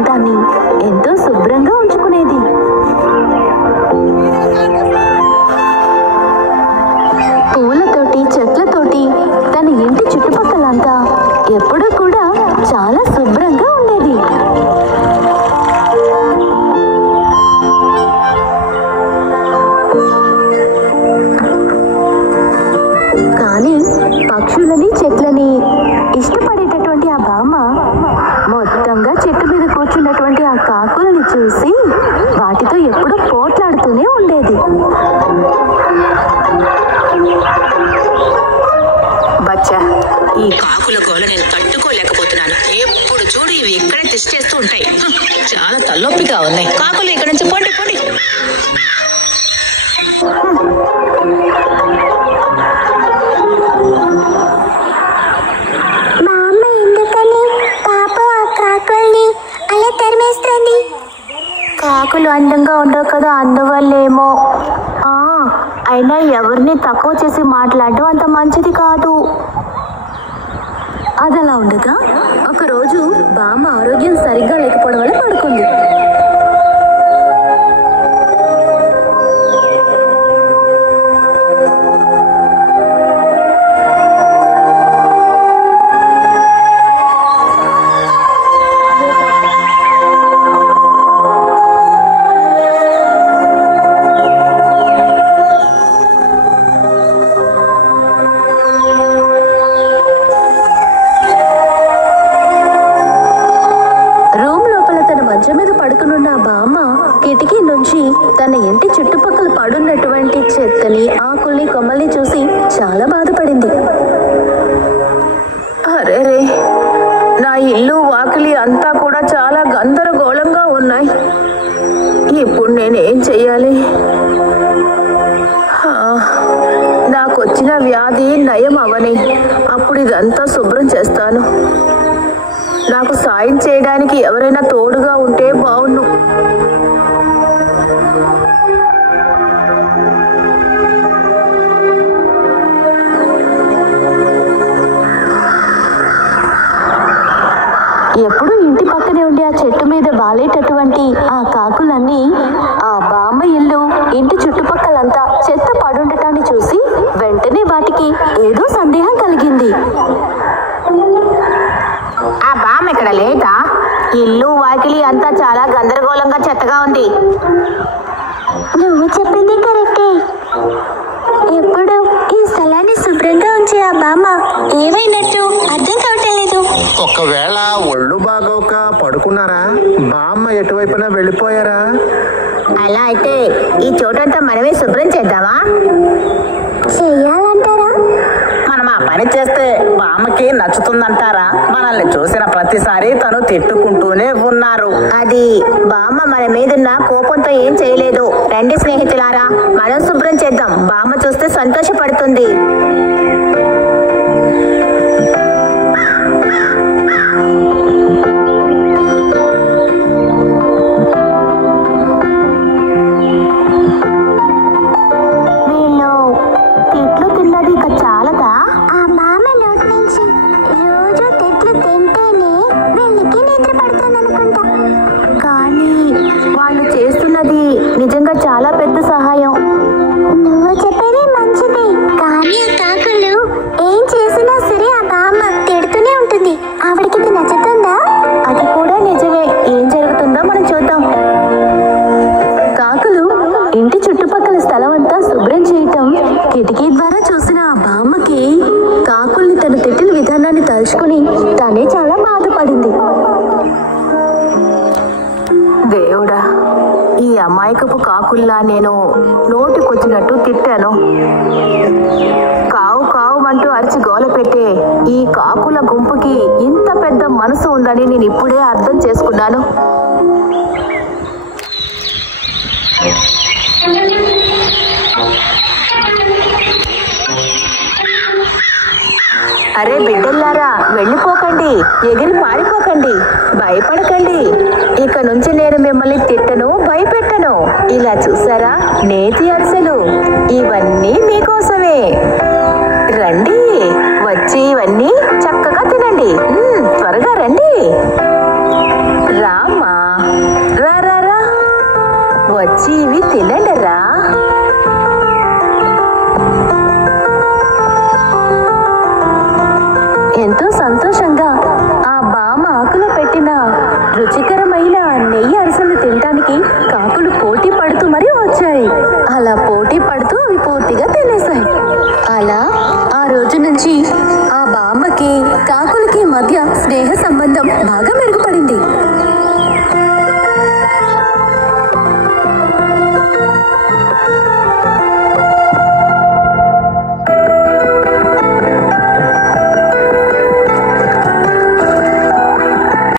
ప్రాంతాన్ని ఎంతో శుభ్రంగా ఉంచుకునేది. పూలతోటి చెట్లతోటి తన ఇంటి చుట్టుపక్కలంతా ఎప్పుడూ కూడా చాలా శుభ్రంగా ఉండేది. కానీ పక్షులని చెట్లని ఇష్టపడేటటువంటి ఆ బామ్మ మొత్తంగా చెట్టు మీద కూర్చున్నటువంటి ఆ కాకులని చూసి వాటితో ఎప్పుడూ పోట్లాడుతూనే ఉండేది. బచ్చా, ఈ కాకుల గోల నేను తట్టుకోలేకపోతున్నాను. ఎప్పుడు చూడు ఇవి ఇక్కడే తెచ్చేస్తూ ఉంటాయి. చాలా తలనొప్పిగా ఉన్నాయి. కాకులు ఇక్కడ నుంచి పోండి పోండి. కాకులు అందంగా ఉండవు కదా, అందువల్లేమో. అయినా ఎవరిని తక్కువ చేసి మాట్లాడడం అంత మంచిది కాదు. అదలా ఉండగా ఒకరోజు బామ్మ ఆరోగ్యం సరిగ్గా లేకపోవడం వల్ల పడుకుంది. కిటికీ నుంచి తన ఇంటి చుట్టుపక్కల పడున్నటువంటి చెత్తని, ఆకుల్ని, కొమ్మల్ని చూసి చాలా బాధపడింది. అరేరే, నా ఇల్లు వాకిలి అంతా కూడా చాలా గందరగోళంగా ఉన్నాయి. ఇప్పుడు నేనేం చెయ్యాలి? నాకొచ్చిన వ్యాధి నయం అవని అప్పుడు ఇదంతా శుభ్రం చేస్తాను. నాకు సాయం చేయడానికి ఎవరైనా తోడుగా ఉంటే బావుండు. ఎప్పుడు ఇంటి పక్కనే ఉండి ఆ చెట్టు మీద వాలేటటువంటి ఆ కాకులన్నీ ఆ బామ్మ ఇల్లు, ఇంటి చుట్టుపక్కలంతా చెత్త పడుండటాన్ని చూసి వెంటనే వాటికి ఏదో సందేహం కలిగింది. ఆ బామ్మ ఇక్కడ లేదా? ఇల్లు వాకిలి అంతా చాలా గందరగోళంగా చెత్తగా ఉంది. నువ్వు చెప్పింది కరెక్టే. ఎప్పుడు ఈ స్థలాన్ని శుభ్రంగా ఉంచే ఆ బామ్మ ఏమైనట్టు అర్థం కావటం లేదు. ఒకవేళ ఒళ్ళు బాగోక పడుకున్నారా? బామ్మ ఎటువైపున వెళ్ళిపోయారా? అలా అయితే ఈ చోటంతా మనమే శుభ్రం చేద్దామా? చెయ్యాలంటారా? మనం ఆ పని చేస్తే బామ్మకి నచ్చుతుందంటారా? మనల్ని చూసిన ప్రతిసారి తను తిట్టుకుంటూనే ఉన్నారు. అది బామ్మ మన మీదున్న కోపంతో ఏం చేయలేదు. రండి స్నేహితులారా, మనం శుభ్రం చేద్దాం. బామ్మ చూస్తే సంతోషపడుతుంది. నిజంగా చాలా పెద్ద సహాయం. నువ్వు చెప్పేది మంచిది, కానీ కాకులు ఏం చేసినా సరే ఆ బామ్మ తిడుతూనే ఉంటుంది. ఆవిడకి ఇది నచ్చుతుందా? అది కూడా నిజమే. ఏం జరుగుతుందో మనం చూద్దాం. కాకులు ఇంటి చుట్టుపక్కల స్థలం అంతా శుభ్రం చేయటం కిటికీ ద్వారా చూసిన ఆ బామ్మకి కాకుల్ని తను తిట్టిన విధానాన్ని తలుచుకుని తనే చాలా బాధపడింది. దేవుడా, ఈ అమాయకపు కాకుల్లా నేను నోటికొచ్చినట్టు తిట్టాను. కావు కావుమంటూ అరిచి గోల పెట్టే ఈ కాకుల గుంపుకి ఇంత పెద్ద మనసు ఉందని నేను ఇప్పుడే అర్థం చేసుకున్నాను. అరే బిడ్డల్లారా, వెళ్ళిపోకండి, ఎగిరి పారిపోకండి, భయపడకండి. ఇక నుంచి నేను మిమ్మల్ని తిట్టను, భయపెట్టను. ఇలా చూసారా నేతి అరిసెలు, ఇవన్నీ మీకు